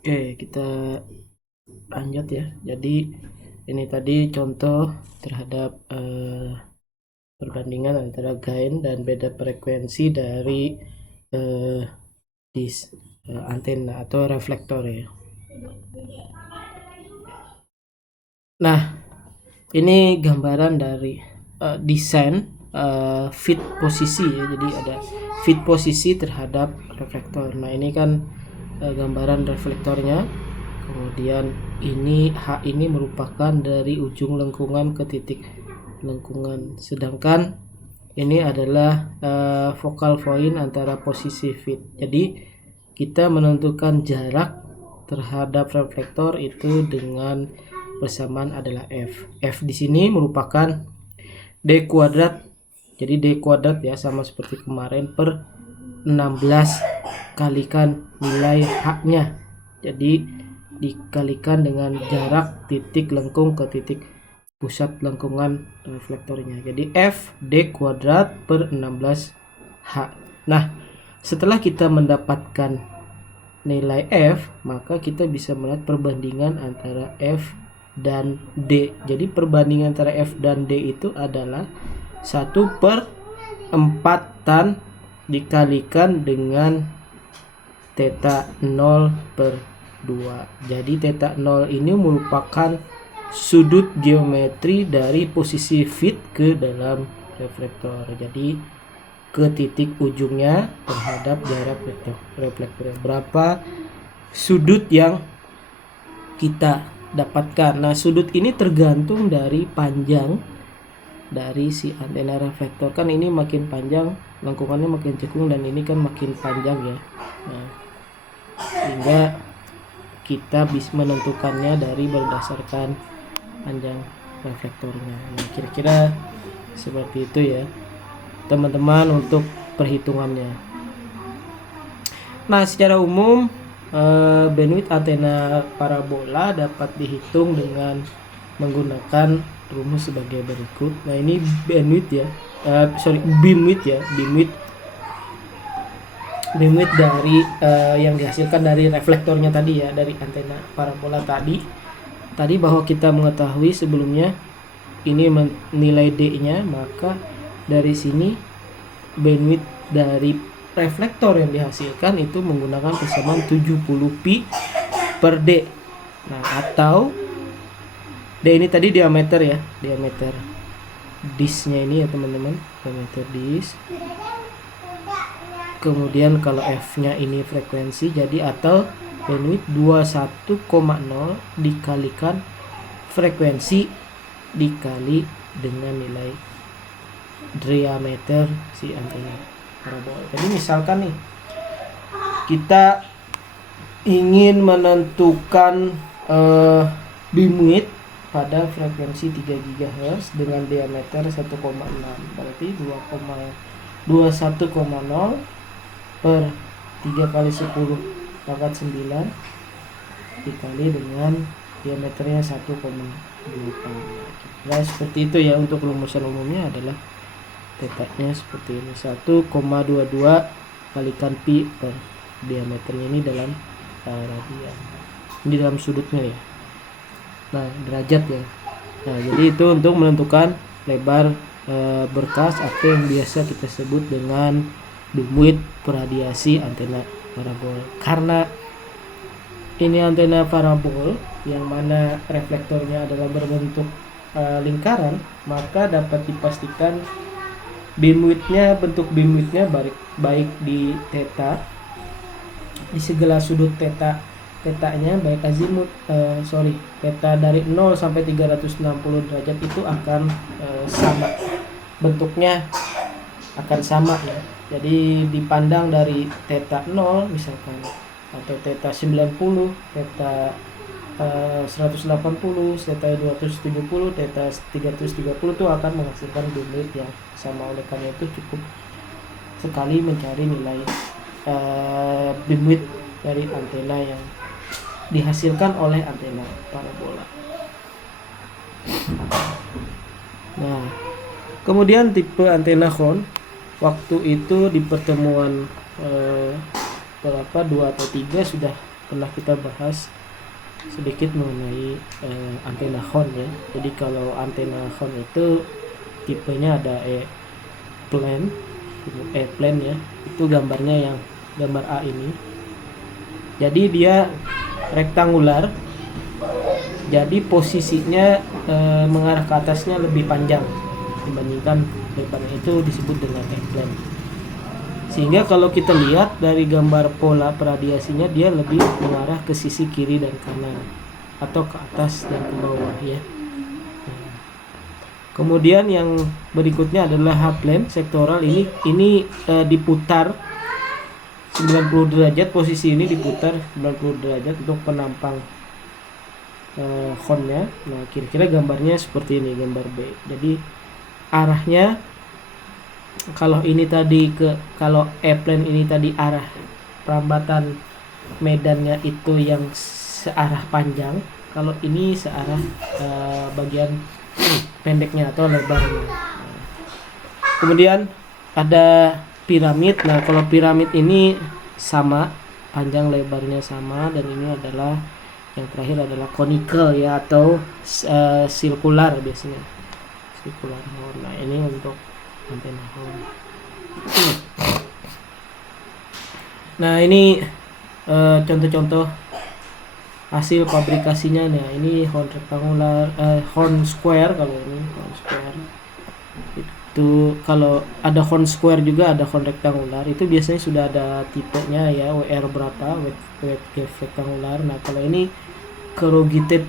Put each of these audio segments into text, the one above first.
Oke, kita lanjut ya. Jadi ini tadi contoh terhadap perbandingan antara gain dan beda frekuensi dari eh, antena atau reflektor ya. Nah, ini gambaran dari desain fit posisi ya. Jadi ada fit posisi terhadap reflektor. Nah, ini kan gambaran reflektornya. Kemudian ini merupakan dari ujung lengkungan ke titik lengkungan, sedangkan ini adalah focal point antara posisi fit. Jadi kita menentukan jarak terhadap reflektor itu dengan persamaan adalah F. F di sini merupakan D kuadrat. Jadi D kuadrat ya, sama seperti kemarin, per 16 kalikan nilai H-nya. Jadi dikalikan dengan jarak titik lengkung ke titik pusat lengkungan reflektornya. Jadi F D kuadrat per 16 H. Nah, setelah kita mendapatkan nilai F, maka kita bisa melihat perbandingan antara F dan D. Jadi perbandingan antara F dan D itu adalah 1/4 dikalikan dengan theta 0/2. Jadi theta 0 ini merupakan sudut geometri dari posisi fit ke dalam reflektor. Jadi ke titik ujungnya terhadap jarak reflektor. Berapa sudut yang kita dapatkan. Nah, sudut ini tergantung dari panjang dari si antena reflektor. Kan ini makin panjang, lengkungannya makin cekung, dan ini kan makin panjang ya. Nah, sehingga kita bisa menentukannya dari berdasarkan panjang reflektornya. Nah, kira-kira seperti itu ya teman-teman untuk perhitungannya. Nah, secara umum bandwidth antena parabola dapat dihitung dengan menggunakan rumus sebagai berikut. Nah, ini bandwidth ya, beamwidth ya, beamwidth dari yang dihasilkan dari reflektornya tadi ya, dari antena parabola tadi bahwa kita mengetahui sebelumnya ini nilai D-nya, maka dari sini bandwidth dari reflektor yang dihasilkan itu menggunakan persamaan 70 pi per D. Nah, atau D ini tadi diameter ya, diameter disknya ini ya teman-teman, diameter disk. Kemudian kalau F-nya ini frekuensi, jadi atau bandwidth 21,0 dikalikan frekuensi dikali dengan nilai diameter si antena parabola. Jadi misalkan nih kita ingin menentukan beamwidth pada frekuensi 3 GHz dengan diameter 1,6, berarti 21,0 per 3 kali 10 pangkat 9 dikali dengan diameternya 1,8. Nah, seperti itu ya. Untuk rumusan umumnya adalah tetanya seperti ini, 1,22 kalikan pi per diameternya ini dalam radian, ini dalam sudutnya ya. Nah, derajat ya. Nah, jadi itu untuk menentukan lebar berkas atau yang biasa kita sebut dengan beamwidth radiasi antena parabol. Karena ini antena parabol yang mana reflektornya adalah berbentuk lingkaran, maka dapat dipastikan beamwidthnya, bentuk beamwidthnya baik di theta, di segala sudut tetanya, baik azimut theta dari 0 sampai 360 derajat itu akan sama, bentuknya akan sama ya. Jadi dipandang dari theta 0 misalkan, atau theta 90, theta 180, theta 270, theta 330 itu akan menghasilkan beamwidth yang sama. Oleh karena itu cukup sekali mencari nilai beamwidth dari antena yang dihasilkan oleh antena parabola. Nah, kemudian tipe antena Horn, waktu itu di pertemuan 2 atau 3 sudah pernah kita bahas sedikit mengenai antena horn ya. Jadi kalau antena horn itu tipenya ada plane ya, itu gambarnya yang gambar A ini. Jadi dia rektangular, jadi posisinya mengarah ke atasnya lebih panjang dibandingkan lebarnya, itu disebut dengan plane. Sehingga kalau kita lihat dari gambar pola peradiasinya, dia lebih mengarah ke sisi kiri dan kanan atau ke atas dan ke bawah ya. Kemudian yang berikutnya adalah H-plane sektoral. Ini diputar 90 derajat, posisi ini diputar 90 derajat untuk penampang hornnya. Nah, kira-kira gambarnya seperti ini, gambar B. Jadi arahnya kalau E-plane ini tadi arah perambatan medannya itu yang searah panjang, kalau ini searah bagian pendeknya atau lebarnya. Kemudian ada piramid. Nah, kalau piramid ini sama, panjang lebarnya sama, dan ini adalah yang terakhir adalah conical ya, atau sirkular biasanya. Sirkular horn. Nah, ini untuk antena horn. Nah, ini contoh-contoh hasil pabrikasinya. Nah, ini horn rektangular, horn square. Kalau ini horn square itu, kalau ada horn square juga ada horn rektangular, itu biasanya sudah ada tipenya ya, WR berapa, weight gauge rektangular. Nah, kalau ini corrugated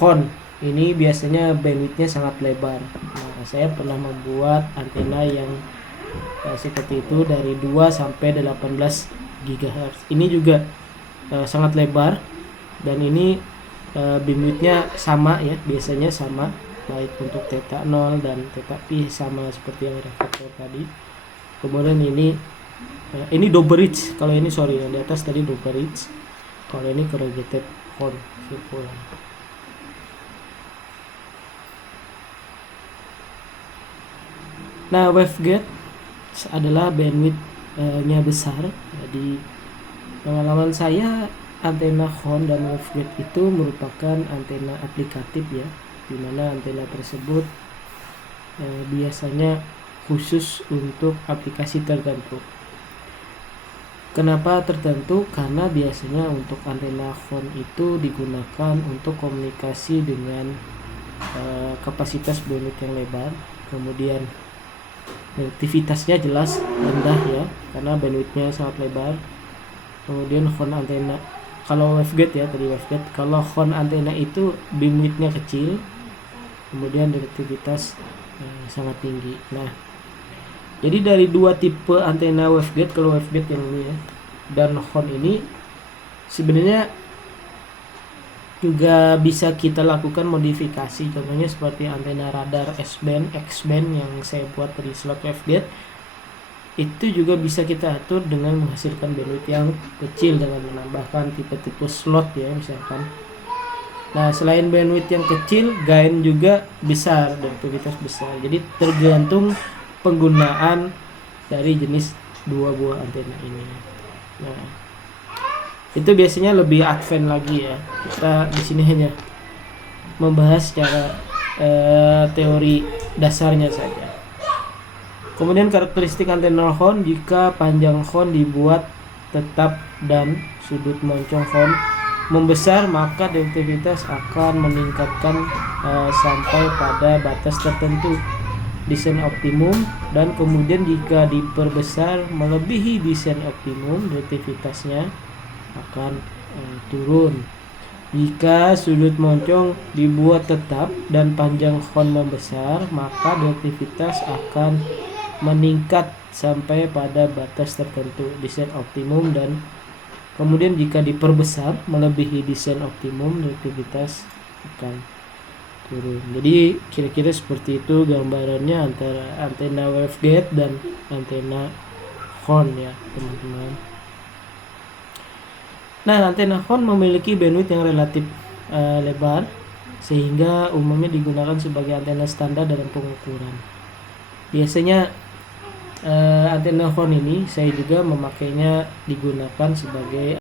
horn, ini biasanya bandwidthnya sangat lebar. Nah, saya pernah membuat antena yang seperti itu dari 2 sampai 18 GHz. Ini juga sangat lebar, dan ini bandwidthnya sama ya, biasanya sama, baik untuk theta 0 dan theta pi sama seperti yang reflektor tadi. Kemudian ini double ridge. Kalau ini yang di atas tadi double ridge. Kalau ini corrugated horn circular. Nah, waveguide adalah bandwidth-nya besar. Jadi pengalaman saya, antena horn dan waveguide itu merupakan antena aplikatif ya, dimana antena tersebut biasanya khusus untuk aplikasi tertentu. Kenapa tertentu? Karena biasanya untuk antena horn itu digunakan untuk komunikasi dengan kapasitas bandwidth yang lebar, kemudian aktivitasnya jelas rendah ya, karena bandwidthnya sangat lebar. Kemudian horn antena, kalau waveguide ya, tadi waveguide, kalau horn antena itu bandwidthnya kecil, kemudian direktivitas sangat tinggi. Nah, jadi dari dua tipe antena waveguide, kalau waveguide yang ini ya, dan horn ini sebenarnya juga bisa kita lakukan modifikasi. Contohnya seperti antena radar S-band, X-band yang saya buat dari slot waveguide, itu juga bisa kita atur dengan menghasilkan bandwidth yang kecil dengan menambahkan tipe-tipe slot ya misalkan. Nah, selain bandwidth yang kecil, gain juga besar dan aktivitas besar. Jadi tergantung penggunaan dari jenis dua buah antena ini. Nah, itu biasanya lebih advance lagi ya. Kita di sini hanya membahas secara teori dasarnya saja. Kemudian karakteristik antena horn, jika panjang horn dibuat tetap dan sudut moncong horn membesar, maka direktivitas akan meningkatkan sampai pada batas tertentu, desain optimum, dan kemudian jika diperbesar melebihi desain optimum, direktivitasnya akan turun. Jika sudut moncong dibuat tetap dan panjang horn membesar, maka direktivitas akan meningkat sampai pada batas tertentu, desain optimum, dan kemudian jika diperbesar melebihi desain optimum, direktivitas akan turun. Jadi kira-kira seperti itu gambarannya antara antena waveguide dan antena horn ya teman-teman. Nah, antena horn memiliki bandwidth yang relatif lebar, sehingga umumnya digunakan sebagai antena standar dalam pengukuran. Biasanya antena phone ini saya juga memakainya digunakan sebagai